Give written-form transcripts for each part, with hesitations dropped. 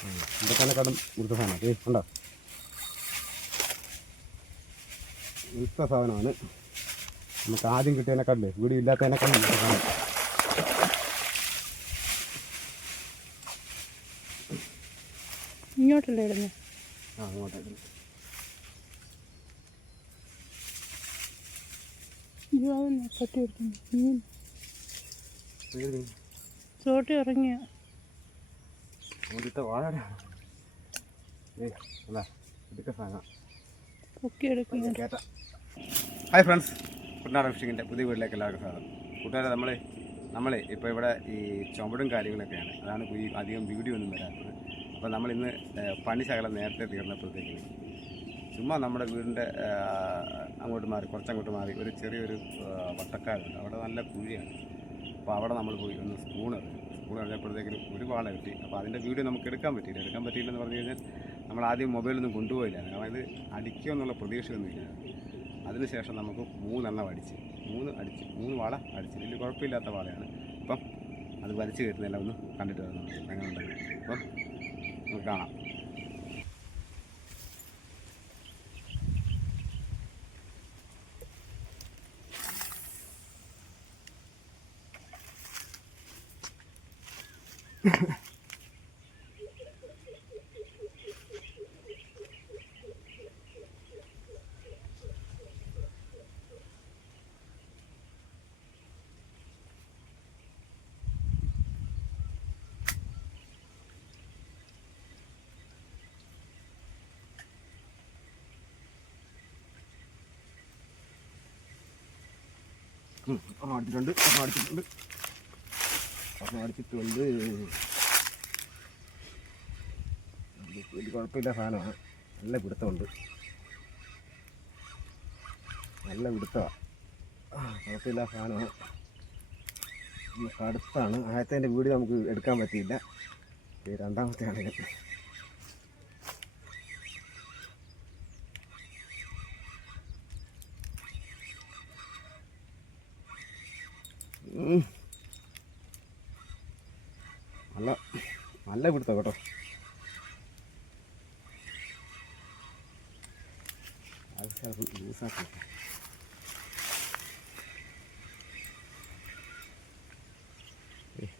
ഇതൊക്കെക്കാളും ഇവിടുത്തെ സാധനം ഉണ്ടോ? ഇവിടുത്തെ സാധനമാണ് നമുക്ക് ആദ്യം കിട്ടിയതിനെക്കാട്ടില്ലേ വീട് ഇല്ലാത്തതിനെക്കാളും ഇവിടുത്തെ സാധനം. ഇങ്ങോട്ടല്ലേ ഇടുന്നത്? ആ അങ്ങോട്ടായിരുന്നു. ചോട്ടി ഇറങ്ങിയ വാഴ ഇതൊക്കെ സാധനം പൊക്കിയെടുക്കുക. ഹായ് ഫ്രണ്ട്സ്, കുട്ടനാടൻ ഫിഷിങ്ങിൻ്റെ പുതിയ വീട്ടിലേക്ക് എല്ലാവർക്കും സ്വാഗതം. കൂട്ടുകാരെ, നമ്മൾ ഇപ്പോൾ ഇവിടെ ഈ ചുമടും കാര്യങ്ങളൊക്കെയാണ്, അതാണ് ഈ അധികം വീഡിയോ ഒന്നും വരാത്തത്. അപ്പോൾ നമ്മളിന്ന് പണി ശകലം നേരത്തെ തീർന്നപ്പോഴത്തേക്ക് ചുമ്മാ നമ്മുടെ വീടിൻ്റെ കുറച്ചങ്ങോട്ട് മാറി ഒരു ചെറിയൊരു വട്ടക്കാരുണ്ട്. അവിടെ നല്ല കുഴിയാണ്. അപ്പോൾ അവിടെ നമ്മൾ പോയി ഒന്ന് സ്പൂൺ എറിഞ്ഞപ്പോഴത്തേക്കിനും ഒരു വാള കിട്ടി. അപ്പോൾ അതിൻ്റെ വീഡിയോ നമുക്ക് എടുക്കാൻ പറ്റിയില്ലെന്ന് പറഞ്ഞു കഴിഞ്ഞാൽ നമ്മൾ ആദ്യം മൊബൈലൊന്നും കൊണ്ടുപോയില്ല. കാരണം ഇത് അടിക്കുമെന്നുള്ള പ്രതീക്ഷയൊന്നുമില്ല. അതിനുശേഷം നമുക്ക് 3 എണ്ണം അടിച്ച് 3 വാള അടിച്ച്. വലിയ കുഴപ്പമില്ലാത്ത വാളയാണ്. അപ്പം അത് വലിച്ചു കയറ്റുന്നതെല്ലാം ഒന്ന് കണ്ടിട്ട് വരണം എങ്ങനെ ഉണ്ടെങ്കിൽ. അപ്പം നമുക്ക് കാണാം. അടിച്ചിട്ടുണ്ട്. വലിയ കുഴപ്പമില്ല സാധനമാണ്. നല്ല പിടുത്തമുണ്ട്. നല്ല പിടുത്തമാണ്. കുഴപ്പമില്ല സാധനമാണ്. കടുത്താണ്. ആദ്യത്തെ വീഡിയോ നമുക്ക് എടുക്കാൻ പറ്റിയില്ല. രണ്ടാമത്തെ ആണെങ്കിൽ നല്ല പിടുത്തം കേട്ടോ. ലൂസാക്കി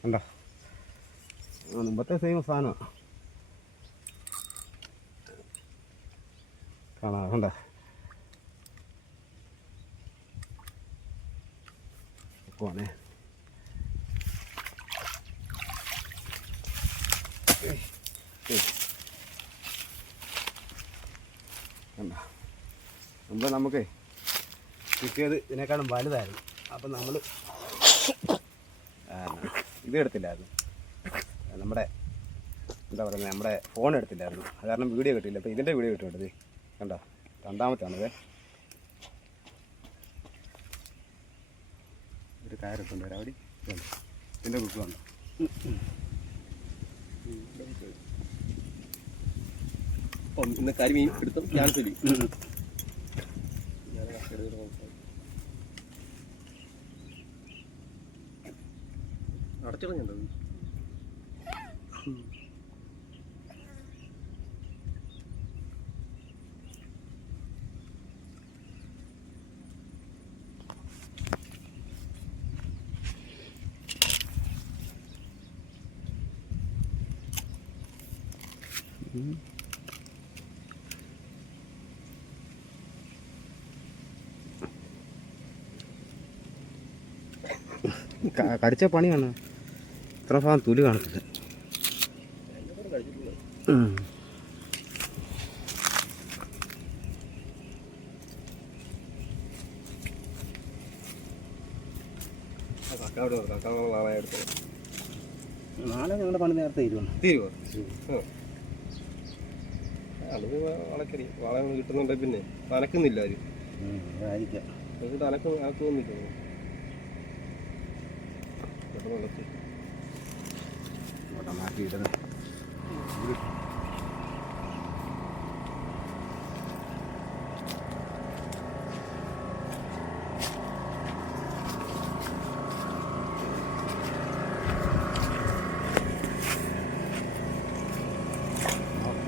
കണ്ടോ, മുമ്പത്തെ സെയിം സാധനമാണ്. കാണാ കണ്ടോ, പോണേ. മുമ്പ് നമുക്ക് കിട്ടിയത് ഇതിനേക്കാളും വലുതായിരുന്നു. അപ്പം നമ്മൾ ഇത് എടുത്തില്ലായിരുന്നു, നമ്മുടെ എന്താ പറയുന്നത്, നമ്മുടെ ഫോൺ എടുത്തില്ലായിരുന്നു. അത് കാരണം വീഡിയോ കിട്ടിയില്ല. അപ്പോൾ ഇതിൻ്റെ വീഡിയോ കിട്ടുന്നുണ്ട്. കണ്ടോ, രണ്ടാമത്താണിത്. ഒരു കയറിട്ടുണ്ട് അവിടെ. ഇതിൻ്റെ കുക്ക് കണ്ടോ. ഇന്ന് കരിമീൻ എടുത്തും ക്യാൻസൽ അടച്ചിടഞ്ഞുണ്ടോ? കടിച്ച പണിയാണ്. ഇത്ര ഭാഗം തുലി കാണത്തില്ല. നാളെ ഞങ്ങളുടെ പണി നേരത്തെ തീരുവോ? വളക്കരി വളം കിട്ടുന്നുണ്ടെങ്കിൽ പിന്നെ അനക്കുന്നില്ല ആരും. ആയിരിക്കാം അനക്കൊന്നുമില്ല. മാറ്റിയിടുന്നത്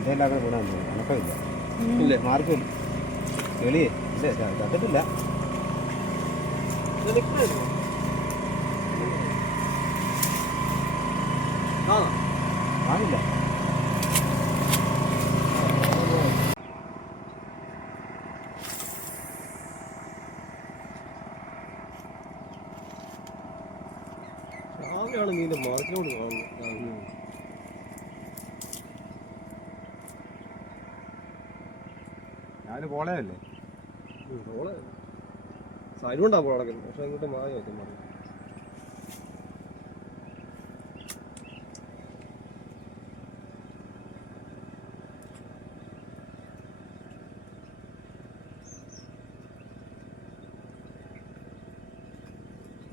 ഇതെല്ലാം കൂടെ വീണാൻ തോന്നുന്നു. കണക്കില്ല. ഇല്ലേ മാർക്കില്ല. ചെളിയേ ഇല്ല, ചത്തിട്ടില്ല. കാണില്ല. രാവിലെയാണ് മീൻ്റെ മാർക്കിനോട് കാണുന്നത്. ഞാന് പോളയല്ലേ സൈലുണ്ടാ പോളക്കുന്നത്, പക്ഷെ ഇങ്ങോട്ട് മാറി വെക്കാൻ പറഞ്ഞു.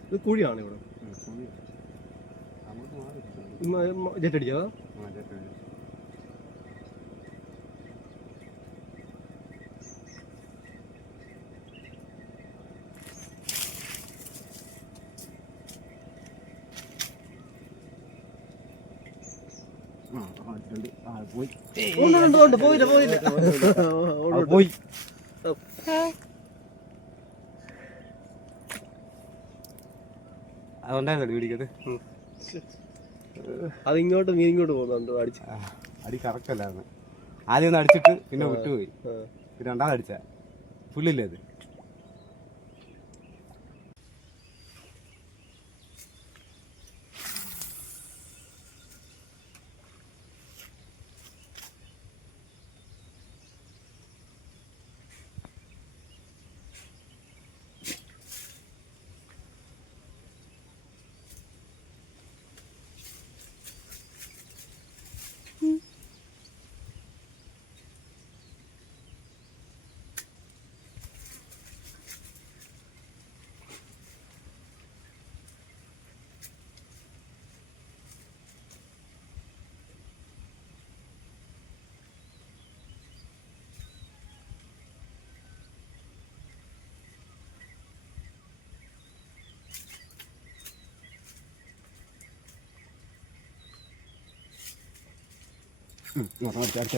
ഇത് കുഴിയാണ് ഇവിടെ ജെറ്റ് അടിച്ചതാ. പോയി. അതുകൊണ്ടായിരുന്നു വീടിക്കത്. അതിങ്ങോട്ട് മീൻ ഇങ്ങോട്ട് പോകുന്നുണ്ട് അടിച്ച്. അടി കറക്റ്റല്ലായിരുന്നു. ആദ്യം ഒന്ന് അടിച്ചിട്ട് പിന്നെ വിട്ടുപോയി. പിന്നെ രണ്ടാമത് അടിച്ച പുല്ലില്ലേ അത്.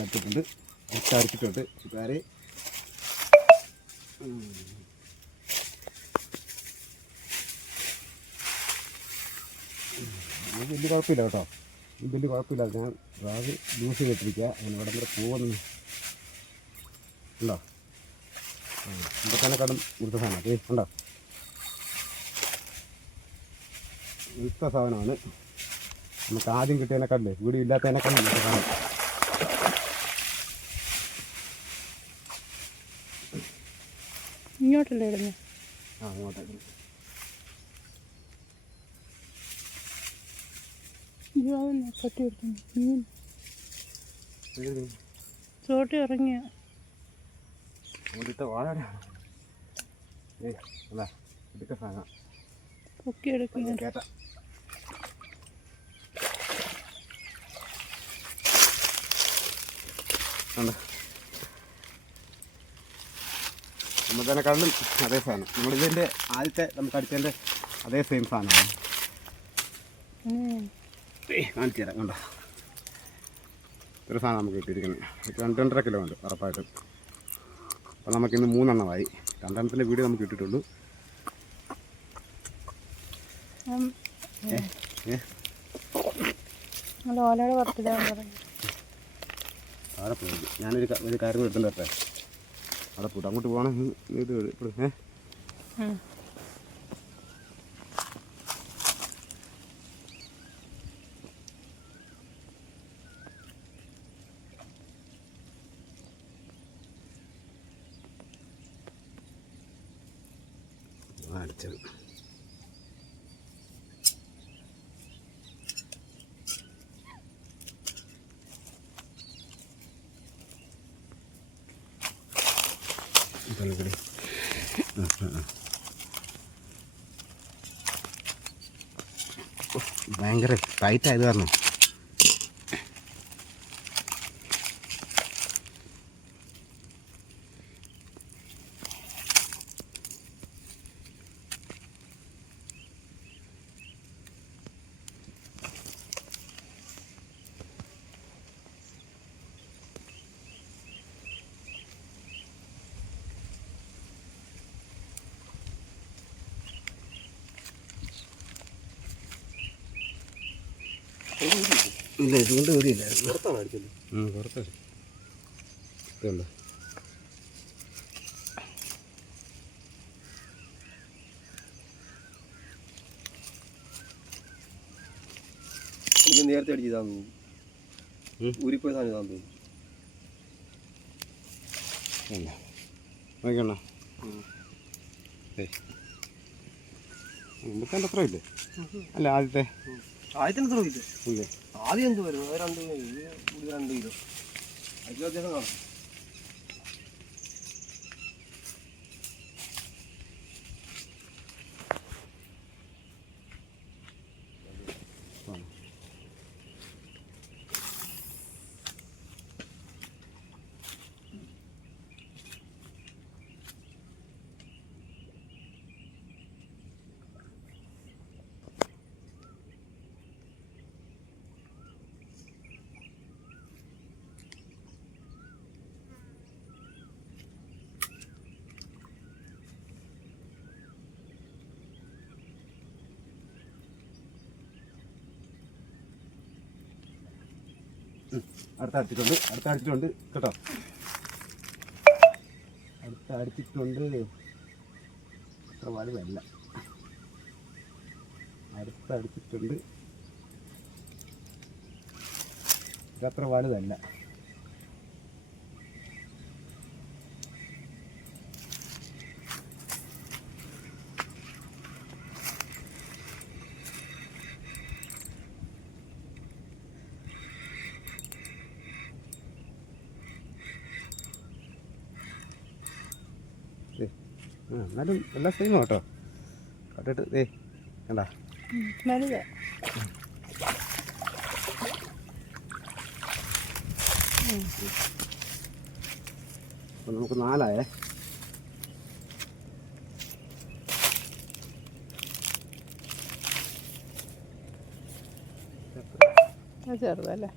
അടിച്ചിട്ടുണ്ട്. അടിച്ചിട്ടുണ്ട് കൂട്ടുകാരെ. വലിയ കുഴപ്പമില്ല കേട്ടോ. വലിയ കുഴപ്പമില്ല. ഞാൻ റാഗ് ലൂസ് ചെയ്തിട്ടിരിക്കുക. അങ്ങനെ ഇവിടെ വരെ പോകുന്നു ഉണ്ടോ? ഇതൊക്കെക്കാളും ഇവിടുത്തെ സാധനം ഉണ്ടോ? ഇവിടുത്തെ സാധനമാണ്. നമുക്ക് ആദ്യം കിട്ടിയതിനെക്കാട്ടില്ലേ വീഡിയോ ഇല്ലാത്തതിനെക്കാളും ഇവിടുത്തെ സാധനം. ഇങ്ങോട്ടല്ലേ ഇടുന്നത്? ആ അങ്ങോട്ടേക്ക്. പറ്റി എടുക്കുന്നു. ചോട്ടി ഇറങ്ങിയ ഇവിടുത്തെ വാഴ അല്ല ഇതൊക്കെ സാധനം പൊക്കി എടുക്കുന്ന കേട്ട. നമ്മളതിനെക്കാളും അതേ സാധനം. നമ്മളിതിൻ്റെ ആദ്യത്തെ നമുക്ക് അടിച്ചതിൻ്റെ അതേ സെയിം സാധനമാണ്. കാണിച്ചു തരാം. കണ്ടോ ഒരു സാധനം നമുക്ക് കിട്ടിയിരിക്കുന്നത് 2.5 കിലോ ഉണ്ട് ഉറപ്പായിട്ടും. അപ്പോൾ നമുക്കിന്ന് 3 എണ്ണമായി. 2 എണ്ണത്തിൻ്റെ വീഡിയോ നമുക്ക് കിട്ടിയിട്ടുള്ളൂ. ഓലയുടെ പുറത്തിടാൻ പറഞ്ഞു. അവിടെ പോയി ഒരു കാര്യം എടുത്തിട്ട് വരട്ടെ. അവിടെ പോയിട്ട് അങ്ങോട്ട് പോകണം. ഇത് ഇപ്പോഴും അടിച്ചത്. ഭയങ്കര ടൈറ്റായത് കാരണം ഇല്ല ഇതുകൊണ്ട് കയറിയില്ലായിരുന്നു. പുറത്താണ് അടിച്ചത്. പുറത്ത് ഇതുണ്ട്. എനിക്ക് നേരത്തെ അടിച്ചതാന്ന് തോന്നുന്നു. ഊരിപ്പോയ സാധനം ഇതാന്ന് തോന്നുന്നു. നോക്കണ മുമ്പത്തെ അത്ര ഇല്ലേ? അല്ല ആദ്യത്തെ ആദ്യത്തിന് എത്ര ഇല്ല? ഇല്ലേ? ആദ്യം എന്ത് വരും? 2 കിലോ 2 കിലോ അതിൽ വ്യത്യാസം കാണാം. അടുത്ത അടിച്ചിട്ടുണ്ട് കേട്ടോ. അടുത്ത അടിച്ചിട്ടുണ്ട്. അത്ര വലുതല്ല. അടുത്ത അടിച്ചിട്ടുണ്ട്. ഇതത്ര വലുതല്ല. എന്നാലും എല്ലാ സെയിം കേട്ടോ. കണ്ടിട്ട് കണ്ടാ വലുതാ. അപ്പം നമുക്ക് 4 ചെറുതല്ലേ?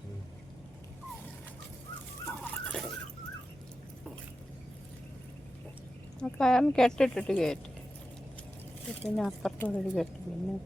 ആ കയറിന് കെട്ടിട്ടിട്ട് കയറ്റി. പിന്നെ അപ്പുറത്തോടൊരു കെട്ടി. പിന്നെ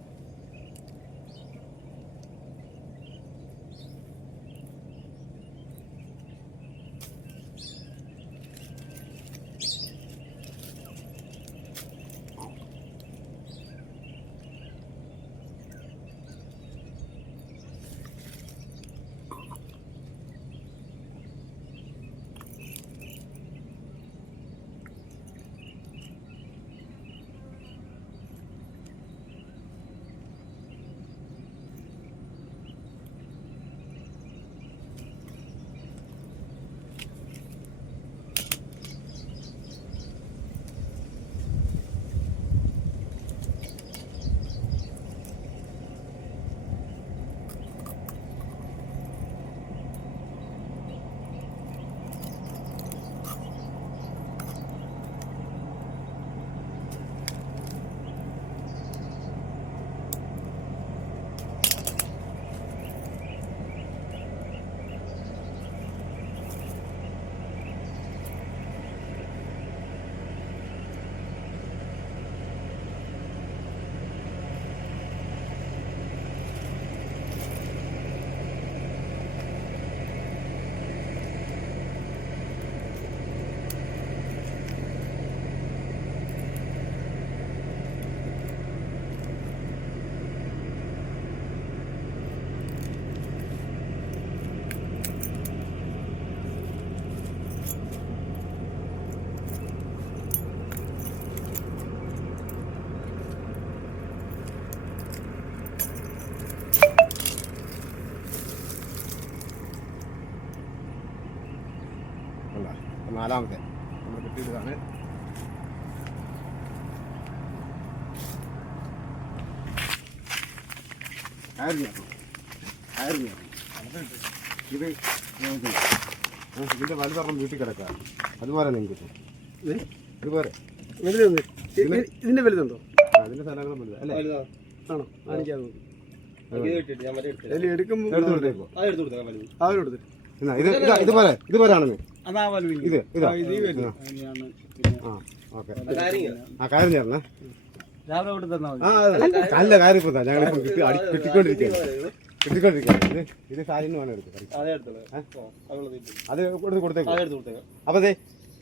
നാലാമത്തെ നമ്മൾ കിട്ടിയതാണ്. ഇത് ഇതിൻ്റെ വലുതൊരെണ്ണം വീട്ടിൽ കിടക്കുക. അതുപോലെ നിങ്ങൾക്ക് ഇതുപോലെ ഇതിന്റെ വലുതുണ്ടോ? അതിൻ്റെ സ്ഥലങ്ങളും വലുത് അല്ലേ? ആണോ? കാണിക്കാൻ എടുക്കുമ്പോൾ ഇതുപോലെ ഇതുപോലെയാണെന്ന് ഇത് ഇതാ ഓക്കെ. ആ കാര്യം ചേർന്നേ. രാവിലെ കൊണ്ട് തന്നാൽ മതി. നല്ല കാര്യം ഇപ്പം ഞങ്ങളിപ്പം കിട്ടിക്കൊണ്ടിരിക്കുകയാണ്. എടുത്തുകൊണ്ടിരിക്കുകയാണ്. ഇത് സാരിന് വേണം എടുത്ത് കറി. അതേ എടുത്തോളൂ. അത് കൊടുത്തേക്കും. അതെടുത്ത് കൊടുത്തേക്കാം. അപ്പോൾ അതെ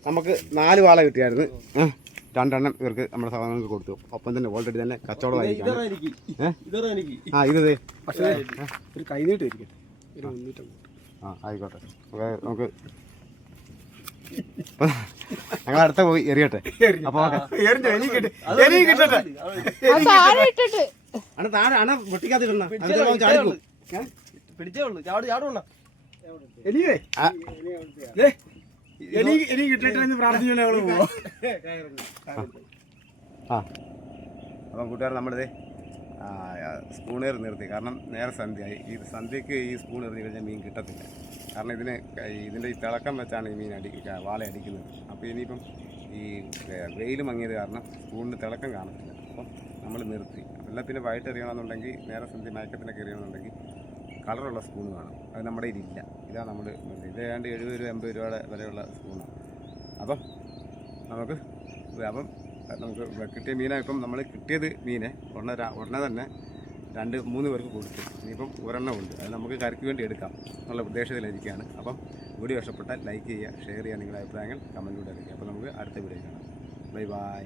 നമുക്ക് 4 വാള കിട്ടിയായിരുന്നു. 2 എണ്ണം ഇവർക്ക് നമ്മുടെ സഹോദരങ്ങൾക്ക് കൊടുത്തു. ഒപ്പം തന്നെ ഓൾറെഡി തന്നെ കച്ചവടമായിരിക്കും. ആ ഇത് പക്ഷേ ഒരു കൈനീട്ടായിരിക്കട്ടെ. ഒരു 350. ആയിക്കോട്ടെ. നമുക്ക് ഞങ്ങൾ അടുത്ത പോയി എറിയട്ടെ. അപ്പോൾ താഴെ അണ പൊട്ടിക്കാത്തിടണം. പിടിച്ചേ ഉള്ളൂ. ചാടുകൊണ്ട. അപ്പം കൂട്ടുകാർ നമ്മളിത് സ്പൂണേർ നിർത്തി. കാരണം നേരെ സന്ധ്യയായി. ഈ സന്ധ്യക്ക് ഈ സ്പൂൺ എറിഞ്ഞ് കഴിഞ്ഞാൽ മീൻ കിട്ടത്തില്ല. കാരണം ഇതിൻ്റെ ഈ തിളക്കം വെച്ചാണ് ഈ മീൻ വാള അടിക്കുന്നത്. അപ്പോൾ ഇനിയിപ്പം ഈ വെയിൽ മങ്ങിയത് കാരണം സ്പൂണിന് തിളക്കം കാണത്തില്ല. അപ്പം നമ്മൾ നിർത്തി. അല്ല പിന്നെ വൈകിട്ട് എറിയണമെന്നുണ്ടെങ്കിൽ നേരെ സന്ധ്യ മയക്കത്തിനൊക്കെ എറിയണമെന്നുണ്ടെങ്കിൽ കളറുള്ള സ്പൂൺ വേണം. അത് നമ്മുടെ കയ്യിലില്ല. ഇതാണ് നമ്മൾ നിർത്തി. ഇത് ഏതാണ്ട് 70 രൂപ 80 രൂപയുടെ വരെയുള്ള സ്പൂണാണ്. അപ്പം നമുക്ക് കിട്ടിയ മീനാണ്. ഇപ്പം നമ്മൾ കിട്ടിയത് മീനെ ഉടനെ തന്നെ 2-3 പേർക്ക് കൊടുത്തു. ഇനിയിപ്പം ഒരെണ്ണം ഉണ്ട്. അത് നമുക്ക് കറിക്ക് വേണ്ടി എടുക്കാം എന്നുള്ള ഉദ്ദേശത്തിലിരിക്കുകയാണ്. അപ്പം വീഡിയോ ഇഷ്ടപ്പെട്ടാൽ ലൈക്ക് ചെയ്യുക, ഷെയർ ചെയ്യുക, നിങ്ങളുടെ അഭിപ്രായങ്ങൾ കമൻറ്റിലൂടെ അറിയിക്കുക. അപ്പോൾ നമുക്ക് അടുത്ത വീഡിയോ കാണാം. Bye bye.